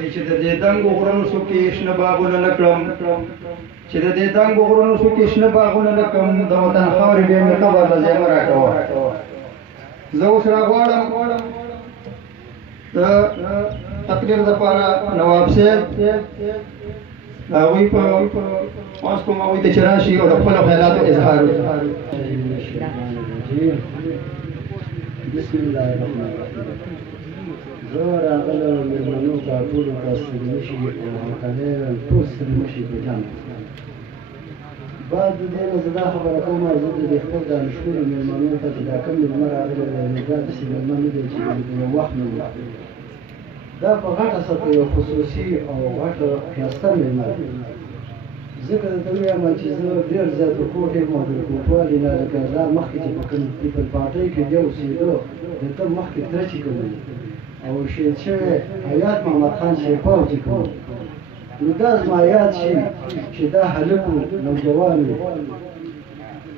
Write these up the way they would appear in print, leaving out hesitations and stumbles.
وایي چې د دې دنګو غرونو څوک یې شنه باغونه نه کړم چې د دې دنګو غرونو څوک یې شنه باغونه نه کړم د وطن خاورې بیا مې قبر ته ځای مه راکوه. زه اوس راغواړم د تقریر دپاره نواب صاحب هغوی په پاس کوم هغوی ته چې راشي او د خپلو خیالاتو اظهار وکړي. بسم الله الرحمن الرحیم. زه راغلی مېلمنو ته ټولو ته ستړي مشي او کنه ټول ستړي مشي په جمع. بعد د دې نه زه دا خبره کوم زه د دې خپل دانشورو مېلمنو ته چې دا کوم مېلمه راغلی دی دا داسې مېلمه نه دی چې یو وخت نه وي. دا په غټه سطح یو خصوصي او غټه ښایسته مېلمه دی. ځکه درته ووایم چې زه ډېر زیات رپورټ یم او د رپورټوالي نه لکه دا مخکې چې په کوم پیپل پارټۍ کې دی اوسېدو د ته مخکې تره چې کوم او شهید شوی حیات محمد خان شیپاو چې کوم نو دا زما یاد شي چې دا هلک و نوجوان و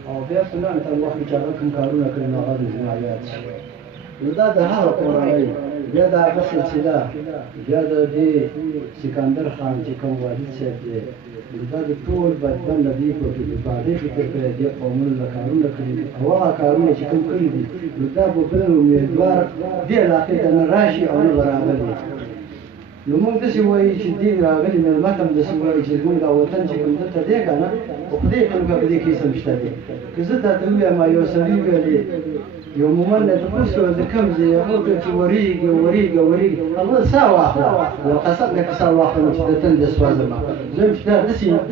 او بیا په لنډ وخت چې هغه کوم کارونه کړي نو هغه زما یاد شي. نو دا د هغه کورنۍ بیا د هغه سلسله بیا د دې سکندر خان چې کوم والد صاحب دی نو دا د ټول بدبند دي په دې فکر کړی دې قومونو له کارونه کړي او هغه کارونه چې کوم کړي دي نو دا به بل امیدوار دې علاقې ته نه راشي او نه به راغلی. نو موږ داسې وایو چې دې راغلي مېلمه ته هم داسې وایو چې زموږ دا وطن چې کوم دلته دی که نه خو په دې کې نو په دې کې څه هم شته دی. که زه درته ووایم یو سړي ویلې یو مومن نه تپوس کوه د کوم ځای هغه ورته چې ورېږي هغه ساه واخله یو قسم لکه ساه واخلم چې د تندې سوځم. زه وایم چې دا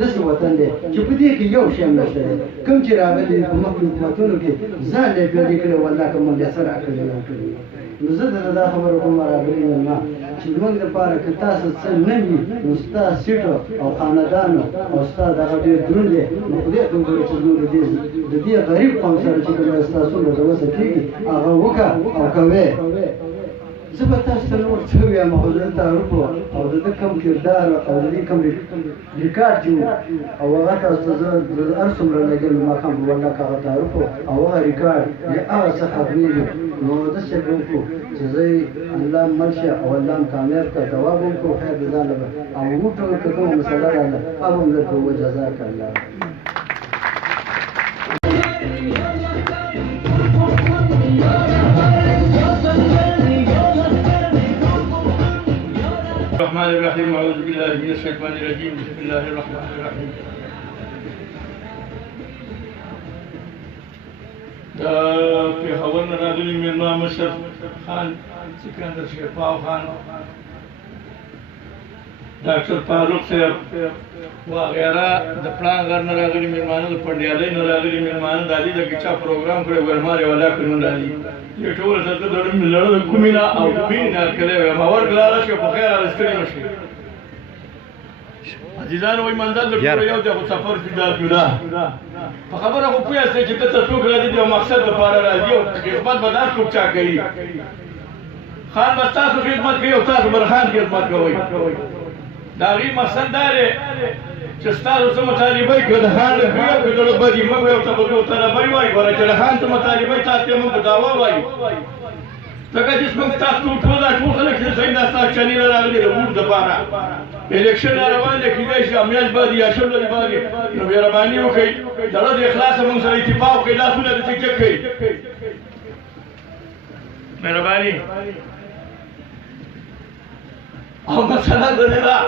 داسې وطن دی چې په دې کې یو شی هم نشته دی. کوم چې راغلي په مخکې حکومتونو کې ځان یې پیاده کړی والله که موږ یې څه راکړي نه کړي. نو زه درته دا خبره کوم راغلي مېلمه چې زموږ دپاره که تاسو څه نه وي نو ستا سیټو او خاندانو او ستا دغه ډېر دروند دی نو خدای ته وګورئ چې زموږ د دې غریب قوم سره چې کوم ستاسو له د وسه کېږي هغه وکړه او کوې. زه به تاسو ته نور څه ووایم خو زه تعارف او د ده کوم کردار او د دې کوم ریکارډ چې و او هغه تاسو ته زه هر څومره لګېږم ماښام به والله که هغه تعارف او هغه ریکارډ یا هغه څه ختمېږي نو داسې به وکړو چې زه یې الله مل شه او الله هم کامیاب کړه دواب هم کړو خیر د ځانه به او وټول که کومه مسله راغله هغه هم درته وجزاک الله. الرحمن الرحيم أعوذ بالله من الشيطان الرجيم بسم الله الرحمن الرحيم. پېښور نه راغلي مېلمه مشر خان سکندر شیپاو خان ډاکټر فاروق صاحب وغیره د پړانګ غر نه راغلي مېلمانه د پنډیالۍ نه راغلي مېلمانه د علي د کې چا پروګرام کړی ګرمار یې ولا کړي نه راځي دې ټول سره د لړ د کومې نه او د مینې نه کړی وی ما ورکړه لاړه شو په خیر راستړي نه شي. عزیزانو وایي منزل د ټول یو دی خو سفر جدا په خبره خو پوه یاستئ چې دلته څوک راځي د یو مقصد لپاره راځي او خدمت به دا څوک چا کوي. خان به ستاسو خدمت کوي او تاسو به د خان خدمت کوئ. د هغې مقصد دا دی چې ستاسو څه مطالبه کوي د خان له ښه او که زړه بدي موږ به ورته په طلبۍ وایو ګوره چې د خان څه مطالبه تاسو ته موږ په دعوا وایو ځکه چې موږ ستاسو ټول خلک چې صحیح دا ستاسو چنې نه راغلي د ووټ دپاره الیکشن را روان دی کېدای شي میاشت بعد یا شل ورځې بعد نو مهرباني وکړئ زړه د اخلاصه موږ سره اتفاق وکړئ لاسونه داسې چک کړئ مهرباني او مسله دا نه ده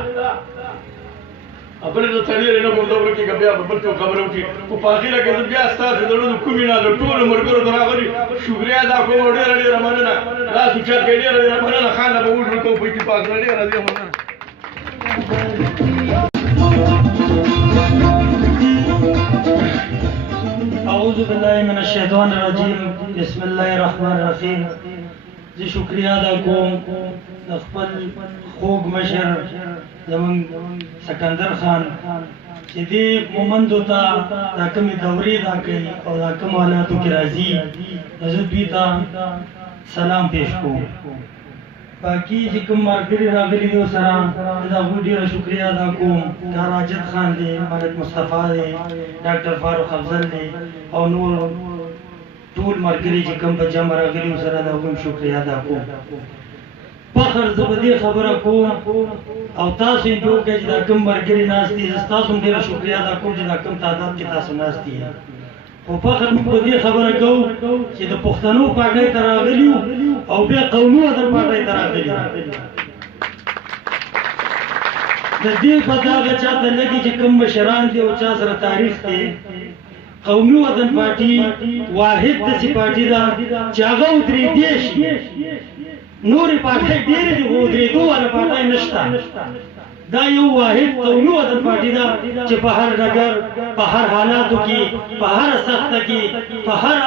خبرې د سړي نه کوم ډول کې بیا بل څه خبره وکړي خو په اخره کې زه بیا ستاسو د زړونو کومې نه د ټولو ملګرو ته راغلي شکریه ادا کوم ډېره مننه لاس اوچت کړئ ډېره مننه خان له به ووټ ورکوو په اتفاق سره ډېره مننه. اعوذ بالله من الشیطان الرجیم بسم الله الرحمن الرحیم. زه شکریه ادا کوم د خپل خوږ مشر زموږ سکندر خان چې دې مومندو ته دا کومې دورې دا کوي او دا کوم حالاتو کې راځي زه دوی ته سلام پیش کوم. باقي چې کوم ملګري راغلي دي ورسره د هغوی ډېره شکریه ادا کوم. دا راجد خان دی ملک مصطفی دی ډاکټر فاروق افضل دی او نور ټول ملګري چې کوم په جمع راغلي ورسره د هغوی شکریه ادا کوم. فخر زه په دې خبره کوم او تاسو یې جوړ کړئ چې دا کوم ملګري ناست دي زه ستاسو هم ډېره شکریا ادا کوم چې دا کوم تعداد کې تاسو ناست دي خو فخر موږ په دې خبره کوو چې د پښتنو پارټۍ ته راغلي یو او بیا قومي وطن پارټۍ ته راغلي د دې پته هغه چاته لګي چې کوم مشران دي او چا سره تاریخ دی قومي وطن پارټي واحد داسې پارټي ده چې هغه ودرېدی شي نورې پارټۍ ډېرې دي خو ودرېدو والا پارټۍ نشته دا یو واحد قومي وطن پارټي ده چې په هر ډګر په هر حالاتو کې په هر سخته کې په هر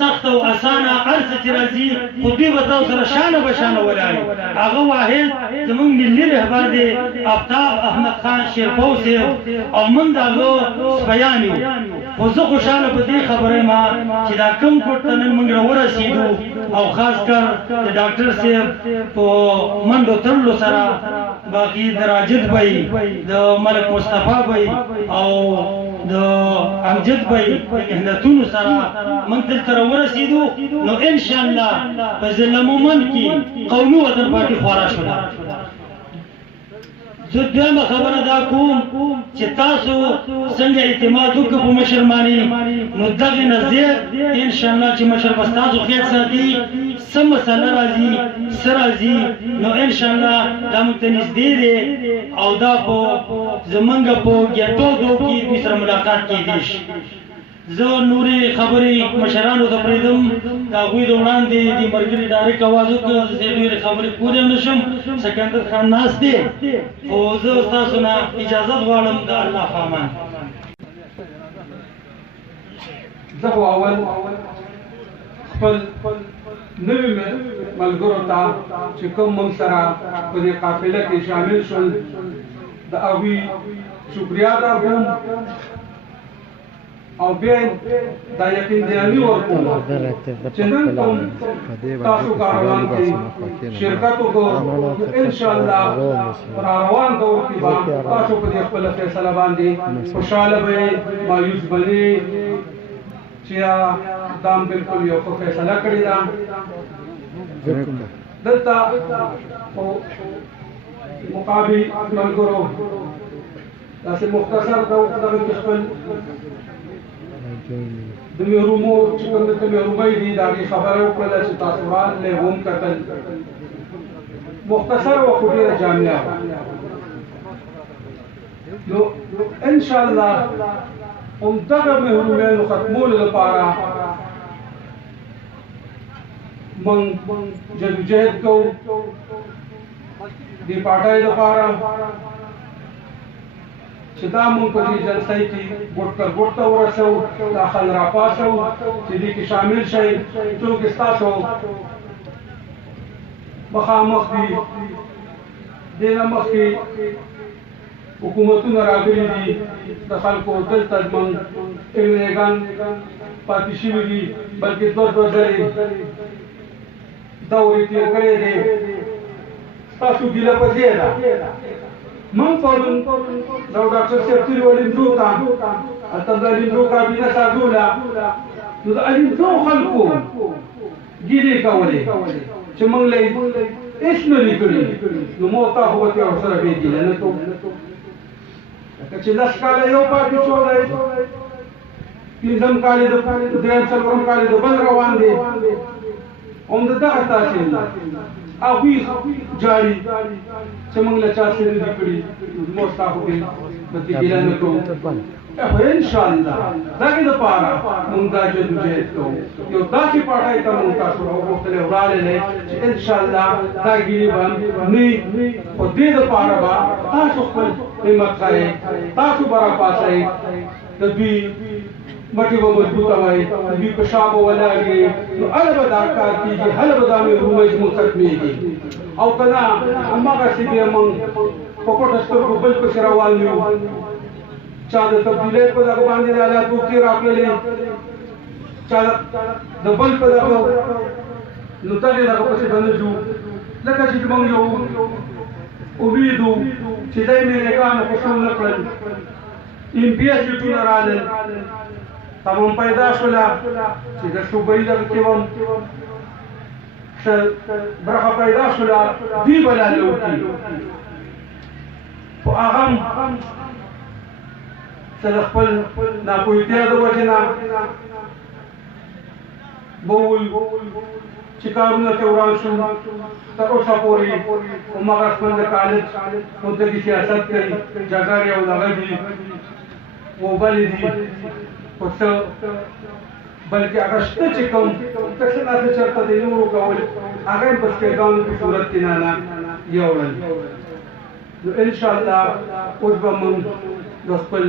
سخت او اسانه هر څه چې راځي خو دوی به تاسو سره شانه به شانه ولاړي هغه واحد زموږ ملي رهبر دی آفتاب احمد خان شیرپو صاحب او موږ د هغه سپیان یو خو زه خوشحاله په دې خبره یم چې دا کوم کوټ ته نن موږ راورسېدو او خاص کر د ډاکټر صاحب په منډو تړلو سره باقي د راجد بھائی د ملک مصطفی بھائی او د امجد بھائی محنتونو سره موږ دلته راورسېدو نو انشاءالله په ضلع مومند کې قومي وطن پارټي خورا شوله زه دویمه خبره دا کوم چې تاسو څنګه اعتماد وکړو په مشر باندې نو دغې نه زیات انشاءالله چې مشر به ستاسو خیال ساتي څه مسله راځي څه راځي نو انشاءالله دا موږ ته نږدې دی او دا په زمونږ په ګټو کې دوی سره ملاقات کېدی شي زه نورې خبرې مشرانو ته پرېږدم د هغوی د وړاندې د ملګري ډایرکټ اواز وکړه زه ډېرې خبرې کولی هم نه شم سکندر خان ناست دی خو زه ستاسو نه اجازت غواړم د الله په امان زه خو اول خپل نوي ملګرو ته چې کوم موږ سره په دې قافله کې شامل شول د هغوی شکریا ادا کوم او بیا دا یقین دیانی ورکوم چې نن کوم تاسو کاروان کې شرکت وکړو انشاءالله را روان دور کې به تاسو په دې خپله فیصله باندې خوشحاله به مایوس به نه چې دا بالکل یو ښه فیصله کړې ده دلته مقابل ملګرو داسې مختصر دغه کې خپل د مېرومو چې کوم د مېرومۍ دي د هغې خبره وکړله چې تاسو راغلې هم کتل مختصر وه خو ډېره جامعه وه نو انشاءالله همدغه محرومیانو ختمولو لپاره موږ جدوجهد کوو دې پارټۍ لپاره چې دا مونږ په دې جلسې کې ګوټ تر ګوټ ته ورسوو دا خل راپاڅوو چې دې کې شامل شئ څوک ستاسو مخامخ دي دې نه مخکې حکومتونه راغلي دي د خلکو دلته زموږ انګریزان پاتې شوي دي بلکې دوه ځلې دورې تېر کړی دی ستاسو ګیله په دې ده من پرون دا ډاکټر صاحب تیری ولیندو ته هلته د لیندو کابینه ساګوله نو د لیندو خلکو ګیلې کولې چې موږ له هېڅ نه دي کړي نو ما تا خو به ورسره بې ګیله نه کوو لکه چې لس کاله یو پاتې شوی پنځم کال یې د درېیم څلورم کال یې د بل روان دی همدغه تاثیر هغوی جاري چې موږ له چا سره دي کړي موږ تاسو کې به ګیله نه کوو خو انشاءالله د هغې دپاره موږ دا جدوجهد کوو یو داسې پارټۍ ته موږ تاسو راوغوښتلی وړاندې چې انشاءالله دا ګیلې به نه وي خو دې دپاره به تاسو خپل همت ښایئ تاسو به راپاڅئ د دوی مټې به مضبوطه وای دوی په شا به ولاړ وي نو هله به دا کار کېږي هله به دا محرومۍ زموږ ختمېږي او که نه هماغسې بیا موږ په پټه سترګو بل پسې روان یو چا د تبدیلۍ په دغه باندې د حالاتو کې راغللې چا د بل په دغه نو دغې دغه پسې به نه ځو لکه چې موږ یو امید و چې دی مېلګانو خوشو نه کړل امپیه سیټونه رالل تمام پیدا شوله چې د صوبایي دغه کې وم برخه پیدا شوله دوی به لاله وکړي خو هغه هم چې د خپل ناپوهتیا د وجې نه به ووایي چې کارونه ته وران شو تر اوسه پورې هماغه خپل د کالج مدري سیاست کوي جګړې او دغه دي وبلې دي خو څه بلکې هغه شته چې کوم څه نه څه چېرته د نورو کول هغه یې بس کېږانو په صورت کې نه یوړل نو انشاءالله اوس به موږ د خپل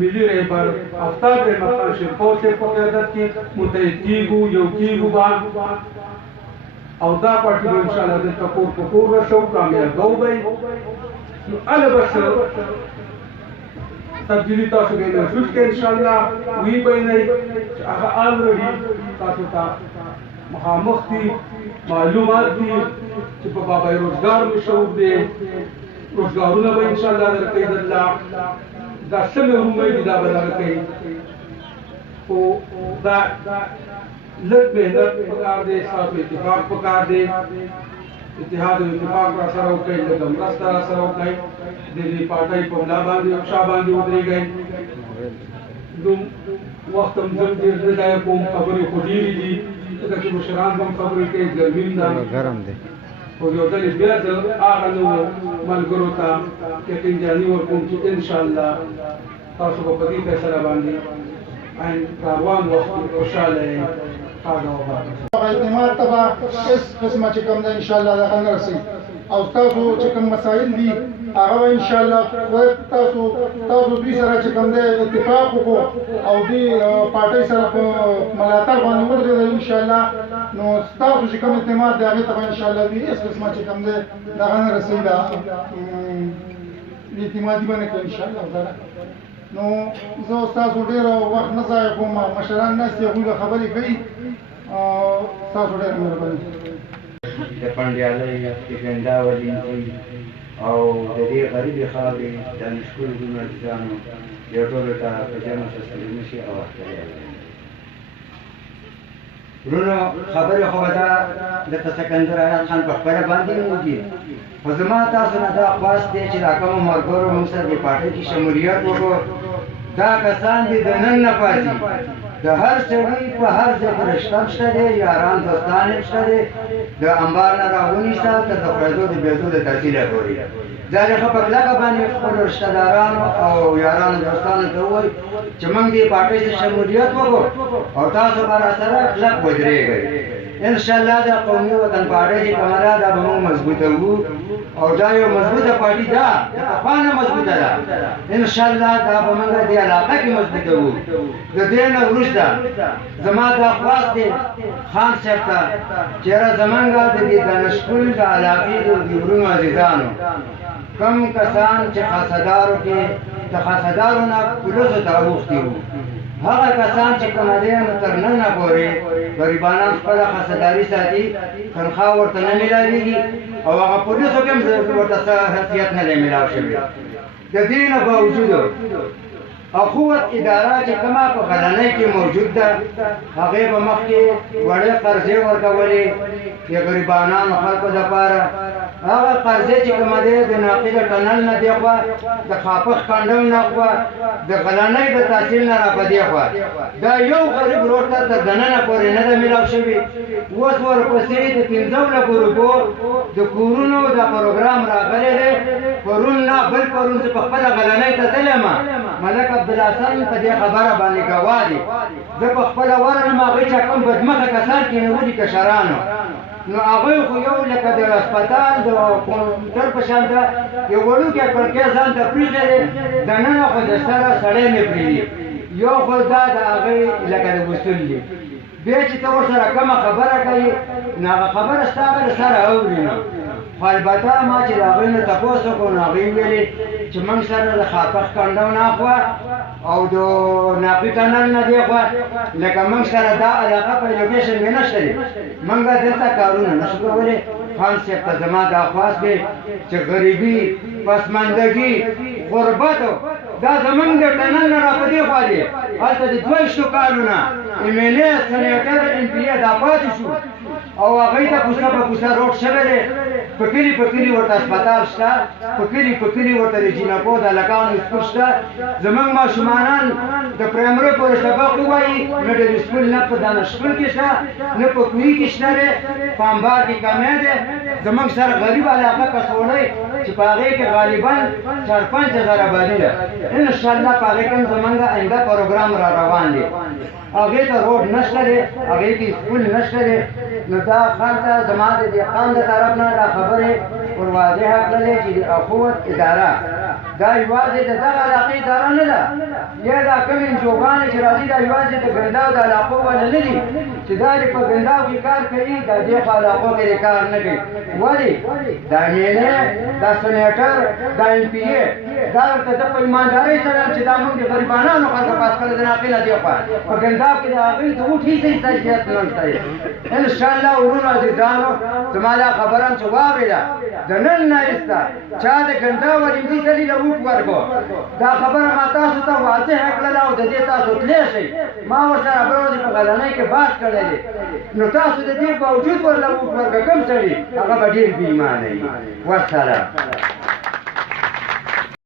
ملي رهبر آفتاب احمد خان شیرپور صاحب په قیادت کې متحد کېږو یو کېږو به او دا پارټي به انشاءالله دلته کور په کور رسو کامیابه به وي نو هله به څه تبدیلی تاسو به محسوس کړئ انشاءالله وی به نه هغه آلریډي تاسو ته مخامخ دي معلومات دي چې په بابای روزګار مشهور دی روزګارونه به انشاءالله درکوي د الله دا څه مې امید دا به درکوي خو دا لږ محنت پکار دی ستاسو اتفاق پکار دی اتحاد او اتفاق را سره وکړئ لږه مرسته را سره وکړئ د دې پارټۍ په ملا باندې او شا باندې ودرېږئ نو وخت هم زه ډېر نه ضایع کوم خبرې خو ډېرې دي ځکه چې مشران به هم خبرې کوي ګرمي ده خو یو ځل بیا د هغه نوو ملګرو ته یقینجاني ورکوم چې انشاءالله تاسو به په دې فیصله باندې روان وخت خوشحاله یې اعتماد ته به هېڅ قسمه چې کوم ده انشاءالله دغه نه رسوي او ستاسو چې کوم مسایل دي هغه به انشاءالله تاسو دوی سره چې کوم دی اتفاق وکړو او دوی پارټۍ سره په ملاتړ باندې ودرېږئ انشاءالله نو ستاسو چې کوم اعتماد دی هغې ته به انشاءالله دوی هېڅ قسمه چې کوم دی دغه نه رسوي دا اعتمادي به نه کوي انشاءالله نو زه ستاسو ډېر وخت نه ضایع کوم مشران ناست دي هغوی به خبرې کوي ستاسو ډېره مهرباني د پنډیالۍ اجنډا ولینځي او د دې غریبې خاورې د نشکرو ګونو عزیزانو یو ټولو ته په جمع سره نشي او ورونو خبرې خو به دا درته سکندر حیات خان په خپله باندې وکړي خو زما تاسو نه دا خواست دی چې دا کومو ملګرو موږ سره دې پارټۍ کې شمولیت وکړو دا کسان دي د نن نه پاتې د هر سړي په هر ځای کې رشته هم شته دی یاران دوستان هم شته دی د انبار نه راونیسه تر د فیضو د بیضو د تحصیله پورې دا یې ښه په کلکه باندې خپلو رشته دارانو او یارانو دوستانو ته ووایي چې موږ دې پارټۍ سره شمولیت وکړو او تاسو به راسره کلک ودرېږئ انشاءالله دا قومي وطن پارټۍ چې کومه ده دا به موږ مضبوطوو او دا یو مضبوطه پارټي ده د پخوا نه مضبوطه ده انشاءالله دا به موږ دې علاقه کې مضبوطوو د دې نه وروسته زما دا خواست دی خان صاحب ته چې یاره زموږ د دې د نشکل د علاقې د ورونو عزیزانو کم کسان چې خاصدارو کې د خاصدارو نه پولیسو ته اوښتي وو هغه کسان چې کومه دی نو تر ننه پورې غریبانان خپله خاصداري ساتي تنخوا ورته نه میلاوېږي او هغه پولیسو کې هم ورته څه حیثیت نه دی میلاو شوی د دې نه باوجود اخوت اداره چې کومه په غلنۍ کې موجود ده هغې به مخکې وړې قرضې ورکولې د غریبانانو خلکو دپاره هغه قرضې چې کومه دی د ناقده ټنل نه دې خوا د خاپخ کنډم نه خوا د غلنۍ د تحصیل نه را په دې خوا دا یو غریب روډ ته تر دننه پورې نه ده میلاو شوي اوس ورپسې د 15 لکو روپو د کورونو د پروګرام راغلی دی پرون نه بل پرون زه په خپله غلنۍ ته تللی یم ملک عبدالحسن په دې خبره باندې ګواه دي زه په خپله ورغلم هغوی چې کوم بدمخه کسان کېنولي کشرانو نو هغوی خو یو لکه د هسپتال د کمپیوټر په شان ده یو وړوکی کړکۍ ځان ته پرېښی دی دننه خو د سره سړی مې پرېږدي یو خو دا د هغوی لکه د اصول دي بیا چې ته ورسره کومه خبره کوي نو هغه خبره ستا هغه د سره اوري نو خو البته ما چې د هغوی نه تپوس وکړو نو هغوی ویلې چې موږ سره د خاپخ کنډو نه خوا او د ناقي ټنل نه دې خوا لکه موږ سره دا علاقه په لوکیشن کې نشته دی موږ دلته کارونه نشو کولی خان صاحب ته زما دا خواست دی چې غریبي پسماندګي غربت دا زمونږ د ټنل نه را په دې خوا دی هلته د 22 کالونه ایم ایل اے سنیټر ایم پي اے دا پاتې شو او هغه ته کوڅه په کوڅه روډ شوی دی په کلي ورته هسپتال شته په کلي ورته د جینکو د هلکانو سکول شته زموږ ماشومانان د پرایمري پورې سبق ووایي نه ډېر سکول نه په دانشګل کې شته نه په کوهي کې شته دی په انبار کې کمی دی زموږ سره غریب علاقه کسوړی چې په هغې کې غالبا 4-5 هزار آبادي ده انشاءالله په هغې کې زموږ آینده پروګرام را روان دی هغې ته روډ نشته دی هغې کې سکول نشته دی نو دا خان ته زما د دې خان د طرف نه دا خبرې ور واضحه کړلې چې د اخوت اداره دا یوازې د دغه علاقې اداره نه ده یا دا کوم انجوګانې چې راځي دا یوازې د ګنداو د علاقو باندې نه دي چې دا دې په ګنداو کې کار کوي دا دې په علاقو کې کار نه کوي ولې دا میلې دا سنیټر دا ایم پی ای دا ورته د په ایماندارۍ سره چې دا موږ د غریبانو خلکو پاس کړی د ناقله دی خوا په ګنداو کې د هغوی ته وټ هېڅ تجهیزات نه شته انشاءالله ورونو عزیزانو زما دا خبره هم چې واورېده د نن نه ایسته چا د ګنداو ولمدي سړي له وټ ورکړو دا خبره ما تاسو ته واضحه کړله او د دې تاسو تللی شئ ما ورسره بله ورځې په غلنۍ کې بحث کړی دی نو تاسو د دې باوجود ورله وټ ورکړه کوم سړي هغه به ډېر بې ایمانه وي والسلام